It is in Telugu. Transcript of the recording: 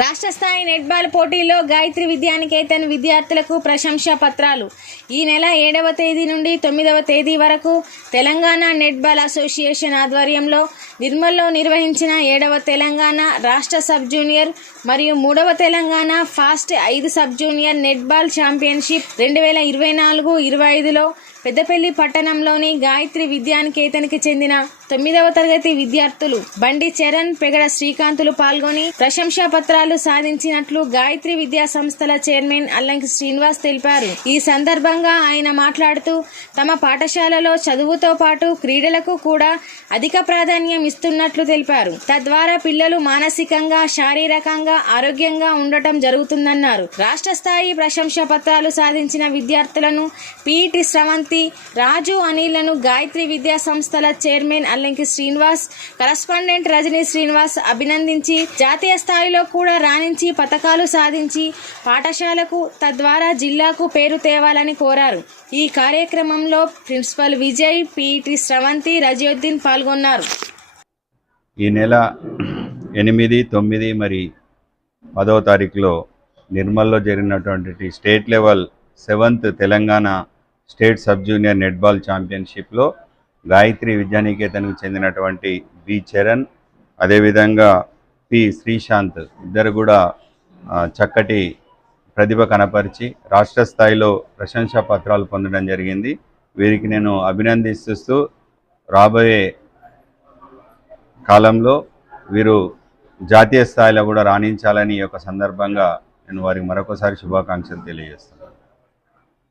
రాష్ట్ర స్థాయి నెట్బాల్ పోటీలో గాయత్రి విద్యానికేతన్ విద్యార్థులకు ప్రశంసా పత్రాలు. ఈ నెల ఏడవ తేదీ నుండి తొమ్మిదవ తేదీ వరకు తెలంగాణ నెట్బాల్ అసోసియేషన్ ఆధ్వర్యంలో నిర్మల్లో నిర్వహించిన ఏడవ తెలంగాణ రాష్ట్ర సబ్ జూనియర్ మరియు మూడవ తెలంగాణ ఫాస్ట్ ఐదు సబ్ జూనియర్ నెట్బాల్ ఛాంపియన్షిప్ రెండు వేల ఇరవై నాలుగు ఇరవై ఐదులో పెద్దపల్లి పట్టణంలోని గాయత్రి విద్యానికేతనికి చెందిన తొమ్మిదవ తరగతి విద్యార్థులు బండి చరణ్ పెగడ శ్రీకాంతులు పాల్గొని ప్రశంసా పత్రాలు సాధించినట్లు గాయత్రి విద్యా సంస్థల చైర్మన్ అల్లంకి శ్రీనివాస్ తెలిపారు. ఈ సందర్భంగా ఆయన మాట్లాడుతూ తమ పాఠశాలలో చదువుతో పాటు క్రీడలకు కూడా అధిక ప్రాధాన్యం ఇస్తున్నట్లు తెలిపారు. తద్వారా పిల్లలు మానసికంగా శారీరకంగా ఆరోగ్యంగా ఉండటం జరుగుతుందన్నారు. రాష్ట్ర స్థాయి ప్రశంసా పత్రాలు సాధించిన విద్యార్థులను పీఈటి మూర్తి రాజు అనిలను గాయత్రి విద్యా సంస్థల చైర్మన్ అల్లంకి శ్రీనివాస్ కరస్పాండెంట్ రజనీ శ్రీనివాస్ అభినందించి జాతీయ స్థాయిలో కూడా రాణించి పథకాలు సాధించి పాఠశాలకు తద్వారా జిల్లాకు పేరు తేవాలని కోరారు. ఈ కార్యక్రమంలో principal Vijay P E T Sravanthi Raziuddin పాల్గొన్నారు. ఈ నెల ఎనిమిది తొమ్మిది మరి పదవ తారీఖులో నిర్మల్లో జరిగినటువంటి state level seventh Telangana state sub junior netball ఛాంపియన్షిప్లో Gayatri విద్యానికేతన్కు చెందినటువంటి బి చరణ్ అదేవిధంగా పి శ్రీశాంత్ ఇద్దరు కూడా చక్కటి ప్రతిభ కనపరిచి రాష్ట్ర స్థాయిలో ప్రశంసా పత్రాలు పొందడం జరిగింది. వీరికి నేను అభినందిస్తూ రాబోయే కాలంలో వీరు జాతీయ స్థాయిలో కూడా రాణించాలని ఈ యొక్క సందర్భంగా నేను వారికి మరొకసారి శుభాకాంక్షలు తెలియజేస్తాను